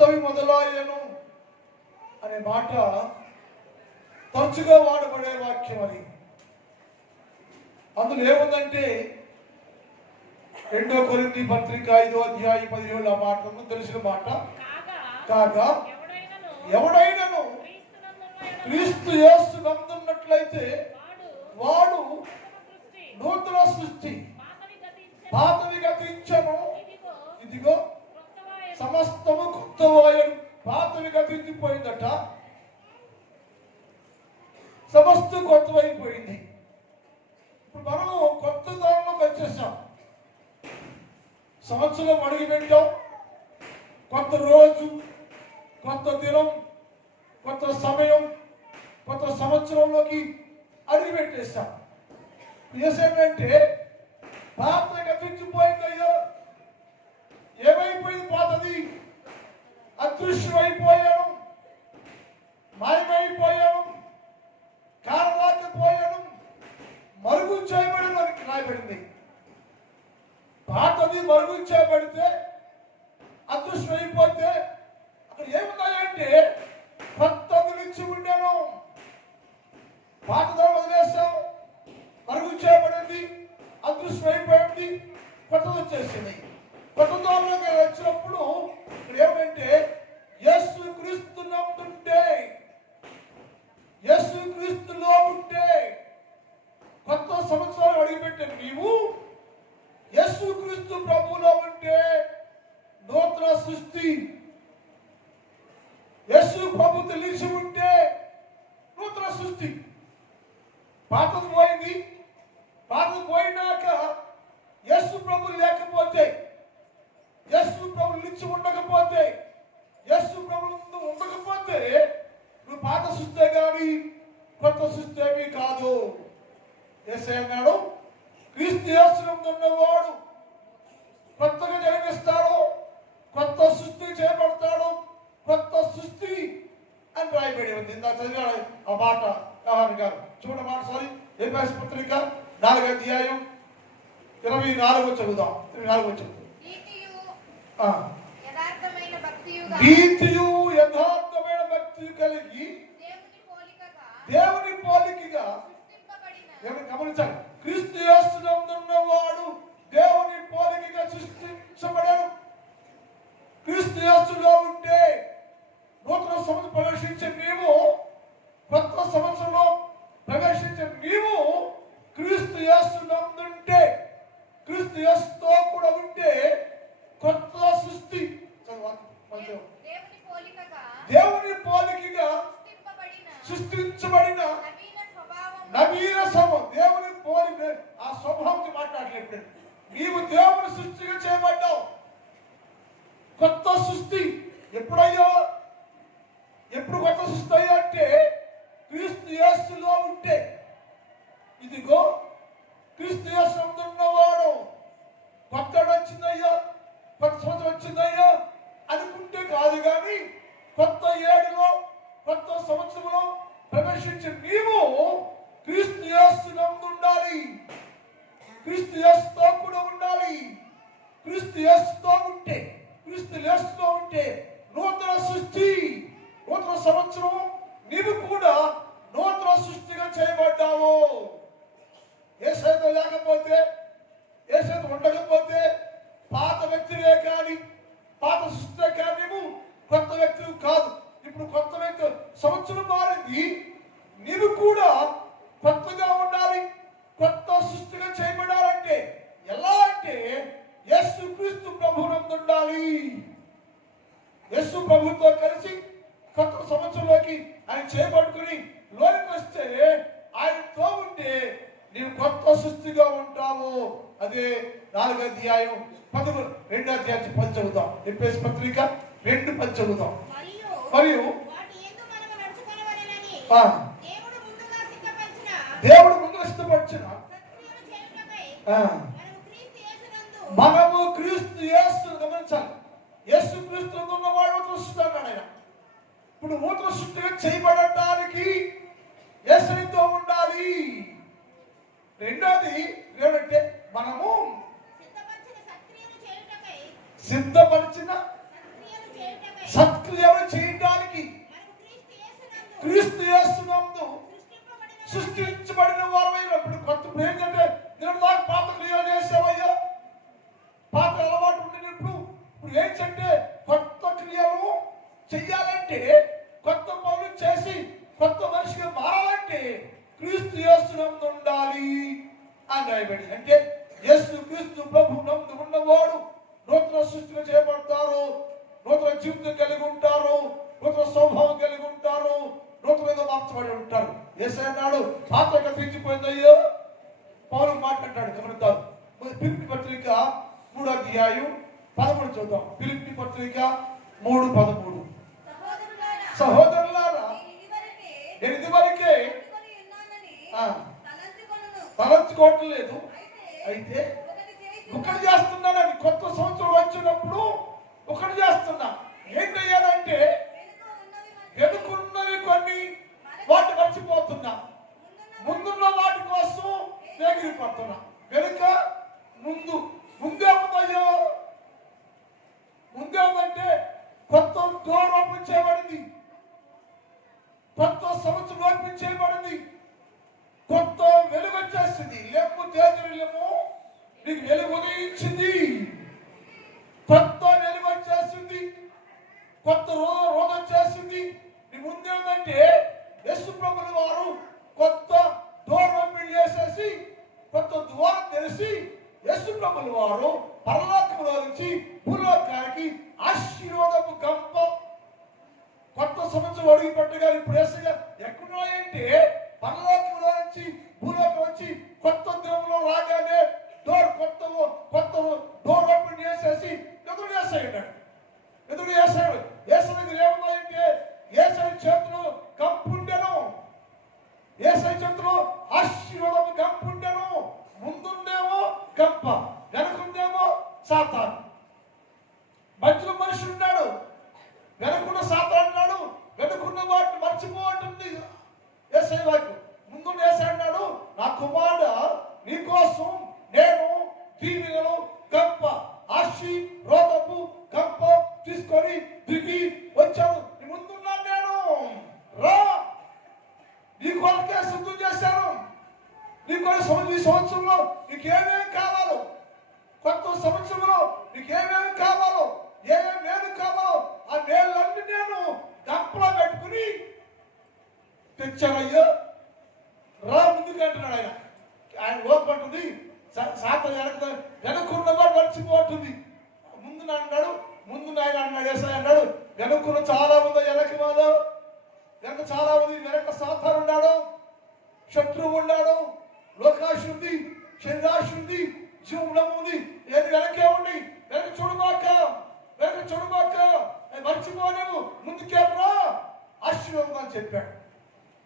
క్రొత్తవి మొదలాయను అనే మాట తరచుగా వాడబడే వాక్యం. అది అందులో ఏముందంటే 2 కొరింథీ పత్రిక 5వ అధ్యాయం 17 ఆ మాట తెలిసిన మాట. కాగా ఎవడైనను క్రీస్తు యేసు నందున్నట్లయితే వాడు నూతన సృష్టి, పాతవి గతించెను, ఇదిగో సమస్తము కొత్తవాయను. పాతవి గతించిపోయిందట, సమస్తం కొత్తవైపోయింది. ఇప్పుడు మనం కొత్త దానిలోకి వచ్చేసాం. సంవత్సరం అడిగి పెట్టాం, కొత్త రోజు, కొత్త దినం, కొత్త సమయం, కొత్త సంవత్సరంలోకి అడిగి పెట్టేస్తాం. ఏసేంటంటే పాత గతించిపోయిందయ్యో, ఏమైపోయింది? పాతది అదృశ్యమైపోయాను, మాయమైపోయాను, కారణాకపోయాను, మరుగు చేయబడి మనకి రాయబడింది. పాతది మరుగు చేయబడితే, అదృశ్యమైపోతే అక్కడ ఏమున్నాయంటే కొత్తది నిలిచి ఉండాను. పాతదాన్ని వదిలేసాం, మరుగు చేయబడింది, అదృశ్యమైపోయింది, కొత్తది వచ్చేసింది. కొత్త దానిలోకి వచ్చినప్పుడు ఇక్కడ ఏమంటే యేసు క్రీస్తు నమ్ముతుంటే, యేసు క్రీస్తులో ఉంటే, కొత్త సంవత్సరాలు అడిగిపెట్టే నీవు యేసు క్రీస్తు ప్రభువులో ఉంటే నూతన సృష్టి. యేసు ప్రభు తెలిసి ఉంటే నూతన సృష్టి. పాతది పోయింది, పాతది పోయినాక యేసు ప్రభు లేకపోతే, యేసు ప్రభు నిలిచి ఉండకపోతే, యేసు ప్రభు ముందు ఉండకపోతే నువ్వు పాత సృష్టి కానీ కొత్త సృష్టి ఏమీ కాదు. యేసయ్య అన్నాడు, క్రీస్తు యేసునందు ఉన్నవాడు కొత్తగా జన్మిస్తాడు, కొత్త సృష్టి చేయబడతాడు, కొత్త సృష్టి అని రాయబడి ఉంది. ఇందా చదివాడు ఆ మాట యోహాను గారు. చూడండి మాట సారి, ఎఫెసీ పత్రిక 4వ అధ్యాయం 24 చదువుదాం. 24 చదువు. నీతియు యథార్థమైన భక్తియు కలిగి దేవుని పోలికగా గమనించాలి. క్రీస్తు యేసునందు ఉన్నవాడు దేవుని పోలికగా సృష్టించబడాడు. క్రీస్తు యేసులో ఉంటే నూతన సంవత్సరం ప్రవేశించే నీవు, కొత్త సంవత్సరంలో ప్రవేశించే నీవు క్రీస్తు యేసునందుంటే, క్రీస్తు యేసుతో కూడా ఉంటే కొత్త సృష్టి. దేవుని పోలికగా సృష్టించబడిన నవీన స్వభావం. దేవుని పోలిక ఆ స్వభావం మాట్లాడలేదు. నీవు దేవుని సృష్టిగా చేయబడ్డావు. కొత్త సృష్టి ఎప్పుడయ్యో, ఎప్పుడు కొత్త సృష్టి అయ్యా అంటే క్రీస్తు యేసులో ఉంటే. ఇదిగో క్రీస్తు యేసు ఉన్నవాడు కొత్త వచ్చిందయ్యా, కొత్త సంవత్సరం వచ్చిందయ్యా అనుకుంటే కాదు, కానీ కొత్త ఏడులో, కొత్త సంవత్సరంలో ప్రవేశించి నీవు క్రీస్తు యేసునందు ఉండాలి, క్రీస్తు యేసుతో కూడా ఉండాలి. క్రీస్తు యేసుతో ఉంటే, క్రీస్తు యేసుతో ఉంటే నూతన సృష్టి, నూతన సంవత్సరం నీవు కూడా నూతన సృష్టిగా చేయబడ్డావు. యేసుతో లేకపోతే, యేసుతో ఉండకపోతే పాత వ్యక్తివే కానీ, పాత సృష్టి కానీ నీవు కొత్త వ్యక్తివి కాదు. ఇప్పుడు కొత్త వ్యక్తి, సంవత్సరం మారింది, నీవు కూడా కొత్తగా ఉండాలి, కొత్త సృష్టిగా చేయబడాలంటే ఎలా అంటే యేసు క్రీస్తు ప్రభువునందు ఉండాలి. యేసు ప్రభుతో కలిసి కొత్త సంవత్సరంలోకి ఆయన చేయబడుకుని లోనికి వస్తే, ఆయనతో ఉంటే నీవు కొత్త సృష్టిగా ఉంటావు. అదే 4వ అధ్యాయం 2వ అధ్యాయం 10 చదువుతాం. ఎఫెసీ పత్రిక 2:10 చదువుతాం. మరియు దేవుడు ముందుగా సిద్ధపరిచిన మనము క్రీస్తు యేసు. గమనించాలి, యేసు క్రీస్తు ఉన్నవాడు నూతన సృష్టి అన్నాడు ఆయన. ఇప్పుడు నూతన సృష్టిగా చేయబడటానికి యేసుతో ఉండాలి. రెండోది ఏమంటే మనము సిద్ధపరిచిన ఫిలిప్పీ పత్రిక 3:13. సహోదరులారా, నేను ఇదివరకే తలంచుకోవట్లేదు, అయితే ఒకటి చేస్తున్నానని. కొత్త సంవత్సరం వచ్చినప్పుడు ఒకటి చేస్తున్నా. ఏంటయ్యానంటే వెనుకున్నవి కొన్ని వాటి మర్చిపోతున్నా, ముందున్న వాటి కోసం ఎగిరిపోతున్నా. వెనుక ముందేముందయ్యో, ముందేమంటే కొత్త డోర్ ఓపెన్ చేయబడింది, కొత్త సంవత్సరం ఓపెన్ చేయబడింది, కొత్త వెలుగు వచ్చేసింది. లెమ్ము తేజరిల్లము, నీకు వెలుగు ఉదయించింది, కొత్త వెలుగు వచ్చేసింది, కొత్త రోజు వచ్చేసింది. నీ ముందేమంటే యేసు ప్రభుల వారు కొత్త డోర్ ఓపెన్ చేసేసి, కొత్త ద్వారం తెలిసి యేసు ప్రభుల వారు పరలోకంలో నుంచి భూలోకానికి ఆశీర్వాదపు గంప కొత్త సంవత్సరం అడుగు పెట్టగా ఇప్పుడు వేసగా ఎక్కడున్నాయంటే పరలోకంలో నుంచి భూలోకం వచ్చి కొత్త దేవులో రాగానే కొత్త డోర్ ఓపెన్ చేసేసి ఎదురు చేసాడు. ఎదురు చేశాడు. ఏసైకి ఏమన్నాయంటే ఏసై చేతులు కంపుండెను, ఏసై చేతులు ఆశీర్వాదపు గంపుండెను. ముందుండేమో గంప, వెనకుండేమో సాతాను. మధ్యలో మనిషి ఉన్నాడు, వెనకున్న సాతాను ఉన్నాడు. వెనుకున్న వాటిని మర్చిపోతుంది ఏసై వాకు. ముందు ఏసై అన్నాడు, నా కుమారుడు నీకోసం నేను దీవెనలు గంప, ఆశీర్వాదపు గంప తీసుకొని దిగి వచ్చాను. నీ ముందున్నాను నేను, రా, నీ కొరకే సిద్ధం చేశాను. నీ కొరకు ఈ సంవత్సరంలో నీకేమేమి కావాలో, కొత్త సంవత్సరంలో నీకేమేమి కావాలో, ఏమేమి మేలు కావాలో ఆ మేళ్ళన్నీ నేను గంపలో పెట్టుకుని తెచ్చానయ్యో, రా ముందుకు అంటున్నాడు ఆయన. ఆయన లోపంటుంది, సాత వెనక్కున్న వాడు మర్చిపోతుంది. ముందు అన్నాడు, ముందు ఆయన అన్నాడు, ఏసై అన్నాడు, వెనక్కున్న చాలా మంది వెనక వాళ్ళు, వెనక చాలా మంది, వెనక సాతాను ఉన్నాడు, శత్రువు ఉన్నాడు, లోకాశ ఉంది, శరీరాశ ఉంది, జీవనం ఉంది. ఏది వెనకే ఉండి వెనక చూడబాక, వెనక చూడబాక, మర్చిపోలేము, ముందుకేమరా ఆశీర్వాదం అని చెప్పాడు.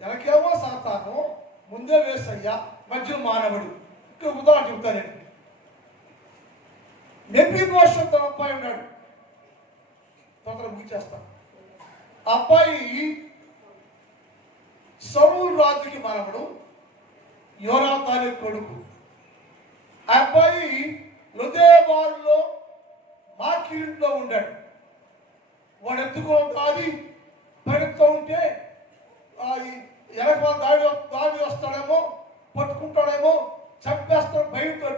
వెనకేమో సాతాను, ముందే వేసయ్య, మధ్య మానవుడు. ఇక్కడ ఉదాహరణ చెప్తానండి. మెఫీబోషెత్ తన అబ్బాయి ఉన్నాడు, తొందరగా ముగిచేస్తాను. అబ్బాయి సౌలు రాజుకి మనవడు, యోనాతాను కొడుకు. ఆ అబ్బాయి లొదేబారులో మాకీరింట్లో ఉండాడు. వాడు ఎత్తుకో దాడి పరిగెత్తుతూ ఉంటే వెనక దాడి వస్తాడేమో, పట్టుకుంటాడేమో, చంపేస్తాడు భయంతో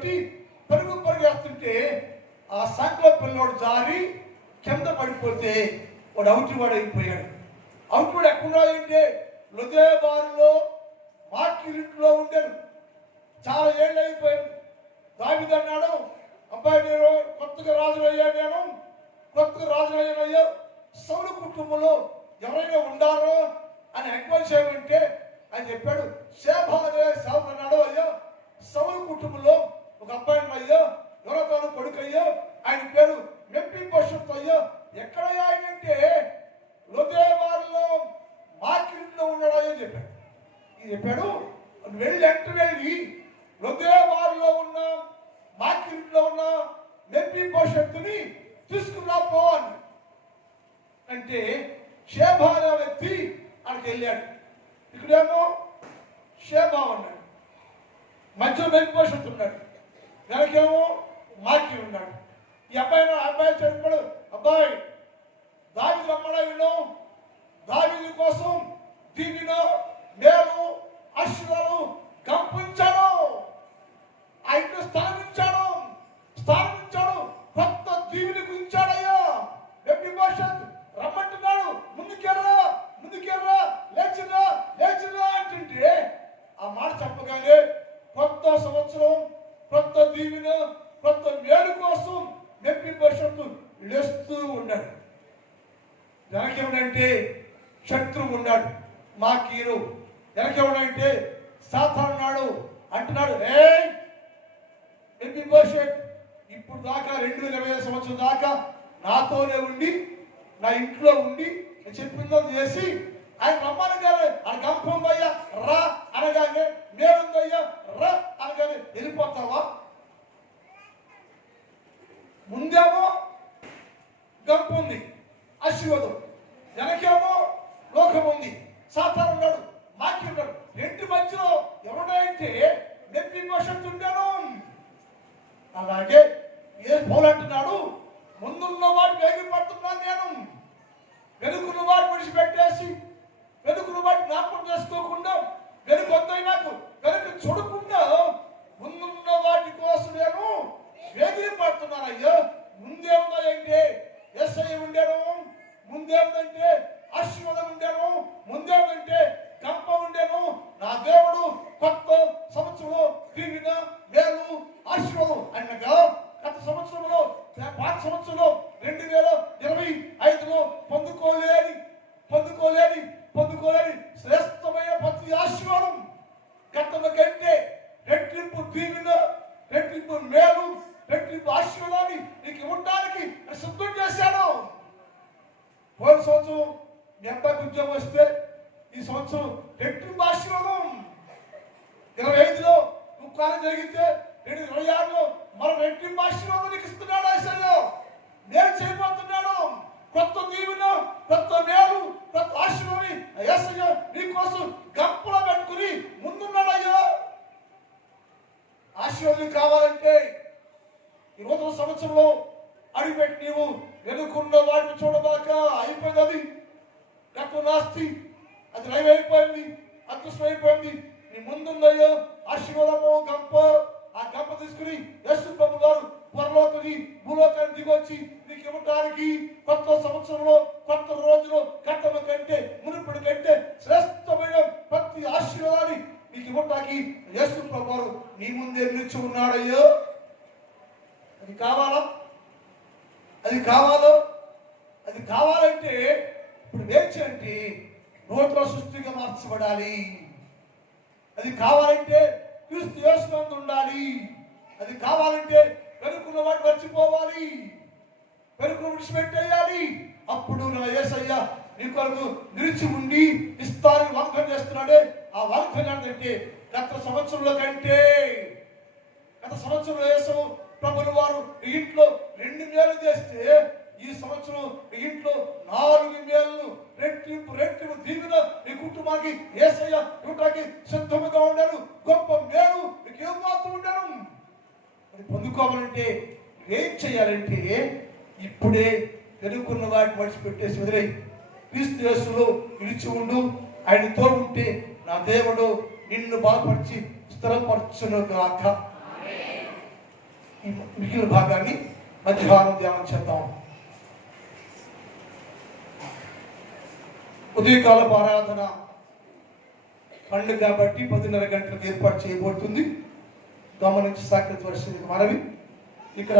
పరిగెత్తుంటే ఆ సంఖ్యలో పిల్లోడు జారి కింద పడిపోతే వాడు అవుటివాడు అయిపోయాడు. అవుటివాడు ఎక్కడున్నాడంటే లొదేబారులో మాకీరింట్లో ఉండేది. చాలా ఏళ్ళు అయిపోయింది. దావీదు అన్నాడు, అబ్బాయి నేను కొత్తగా రాజు అయ్యాను, నేను కొత్తగా రాజు అయ్యానయ్యా, సౌలు కుటుంబంలో ఎవరైనా ఉండారో అని ఎంక్వైరీ చేయమంటే ఆయన చెప్పాడు, షేబానే సౌలు అన్నాడు, అయ్యా సౌలు కుటుంబంలో ఒక అబ్బాయిని అయ్యా, యోనాతాను కొడుకు అయ్యా, ఆయన పేరు మెఫీబోషెత్ అయ్యా. ఎక్కడయ్యా ఆయన అంటే లొదేబారులో మాకీరింట్లో ఉన్నాడు అని చెప్పాడు. ఇది చెప్పాడు, వెళ్ళి లొదేబారులో ఉన్న మాకీరింట్లో ఉన్న మెఫీబోషెత్తుని తీసుకురా పో అని అంటే షేబా అనే వ్యక్తి అక్కడికి వెళ్ళాడు. ఇక్కడేమో షేబా ఉన్నాడు, మధ్యలో మెఫీబోషెత్ ఉన్నాడు, వెనకేమో మాకీ ఉన్నాడు. ఈ అబ్బాయి చెప్పాడు, అబ్బాయి దావీదు రమ్మడా, వీళ్ళు దావీదు కోసం దీనిన మేలు ఆశీర్వాదం కంపించాడు, ఆయన స్థానించాడు, కొత్త దీవిని గురించాడయ్యా. మెఫీబోషెత్ రమ్మంటున్నాడు, ముందుకెళ్ళరా లేచిరా అంటుంటే ఆ మాట చెప్పగానే కొత్త సంవత్సరం, కొత్త దీవిన, కొత్త మేలు కోసం మెఫీబోషెత్ లేస్తూ ఉన్నాడు. వెనకేమనంటే శత్రువు ఉన్నాడు, మాకీరు. వెనకేమనంటే సాతాను ఉన్నాడు. అంటున్నాడు, మెఫీబోషెత్ ఇప్పుడు దాకా 2020 సంవత్సరం దాకా నాతోనే ఉండి నా ఇంట్లో ఉండి నేను చెప్పిందో చేసి ఆయన రమ్మనగానే ఆ గంప ఉందయ్యా రా అనగానే నేనుందయ్యా రా అనగానే వెళ్ళిపోతావా? ముందేమో గంప ఉంది, ఆశీర్వాదం, వెనకేమో లోకం ఉంది, సాతాను ఉన్నాడు, మాకి ఉన్నాడు. రెండు మధ్యలో ఎవడంటే మెప్పిపోషత్తు ఉంటాను. అలాగే ఏ పౌలంటున్నాడు, ముందున్న వాడు వేగిపడుతున్నాను నేను, వెనుకున్న వాడు విడిచిపెట్టేసి వెనుకున్న వాడు జ్ఞాపకం చేసుకోకుండా వెనుక వద్దాయి నాకు వెనుక చూడకుండా ముందున్న వాటి కోసం నేను వేగిపడుతున్నాను. అయ్యో ముందేముందో అంటే యేసయ్య ఉండేను, ముందేముందంటే ఆశీర్వాదం ఉండేను, ముందేముందంటే గంప ఉండేను. నా దేవుడు కొత్త సంవత్సరంలో దీవిన మేలు ఆశీర్వాదం అనగా గత సంవత్సరంలో పాత సంవత్సరంలో 2025లో పొందుకోలేని శ్రేష్టమైన ప్రతి ఆశీర్వాదం గతంలో కంటే రెట్టింపు దీవిన, రెట్టింపు మేలు, రెట్టింపు ఆశీర్వాదాన్ని నీకు ఇవ్వడానికి సిద్ధం చేశాను. పోయిన సంవత్సరం మీ అబ్బాయికి ఉద్యోగం వస్తే ఈ సంవత్సరం రెట్టింపు ఆశీర్వాదం. 25లో నువ్వు కాలం జరిగితే 2026లో మన రెట్టింపు ఆశీర్వాదం నీకు ఇస్తున్నాడు. యేసయ్య నేను చేయబోతున్నాడు. కొత్త దీవెన, కొత్త మేలు, కొత్త ఆశీర్వాదాన్ని యేసయ్య నీకోసం గంపలో పెట్టుకుని ముందున్నాడయ్యా. ఆశీర్వాదం కావాలంటే ఈ రోజు సంవత్సరంలో అడిగిపెట్టి నీవు వెనుకున్న వాటిని చూడబాక. అయిపోయింది అది, గతం నాస్తి, అది లైవ్ అయిపోయింది, అదృష్టం అయిపోయింది. నీ ముందుందయ్యో ఆశీర్వాదము గంప. ఆ గంప తీసుకుని యేసు ప్రభు గారు పరలోకానికి భూలోకానికి దిగొచ్చి నీకు ఇవ్వడానికి కొత్త సంవత్సరంలో, కొత్త రోజులో గతం కంటే మునుపటి కంటే శ్రేష్టమైన ప్రతి ఆశీర్వాదాన్ని నీకు ఇవ్వడానికి యేసు ప్రభు గారు నీ ముందే నిలిచి ఉన్నాడయ్యో. అది కావాలా? అది కావాలంటే ఇప్పుడు వేచేంటి నూతన సృష్టిగా మార్చబడాలి. అది కావాలంటే క్రీస్తు యేసునందు ఉండాలి. అది కావాలంటే వెనుకున్న వాడు మర్చిపోవాలి, వెనుకున్న విడిచిపెట్టేయాలి. అప్పుడు నా యేసయ్య నీ కొరకు నిలిచి ఉండి ఇస్తానని వాగ్దానం చేస్తున్నాడే. ఆ వాగ్దానం ఏంటంటే గత సంవత్సరంలో కంటే, గత సంవత్సరంలో యేసు ప్రభువుల వారు ఈ ఇంట్లో 2 మేలు చేస్తే ఈ సంవత్సరం ఈ ఇంట్లో 4 మేలు రెట్టింపు దీవెన నీ కుటుంబానికి యేసయ్య ఇవ్వడానికి సిద్ధంగా ఉండారు. గొప్ప మేలు నీకు ఏమాత్రం ఉండారు. అది పొందుకోవాలంటే ఏం చేయాలంటే ఇప్పుడే వెనుకున్న వాటిని మడిచిపెట్టేసి వదిలేయి. క్రీస్తు యేసులో నిలిచి ఉండు. ఆయనతో ఉంటే నా దేవుడు నిన్ను బలపరిచి స్థిరపరచును గాక. ఈ మిగిలిన భాగాన్ని మధ్యాహ్నం ధ్యానం చేద్దాం. ఉదయకాలపు ఆరాధన పండుగ కాబట్టి 10:30 గంటలకు ఏర్పాటు చేయబడుతుంది. గమనించి సాకృతి వర్షానికి మనవి. ఇక్కడ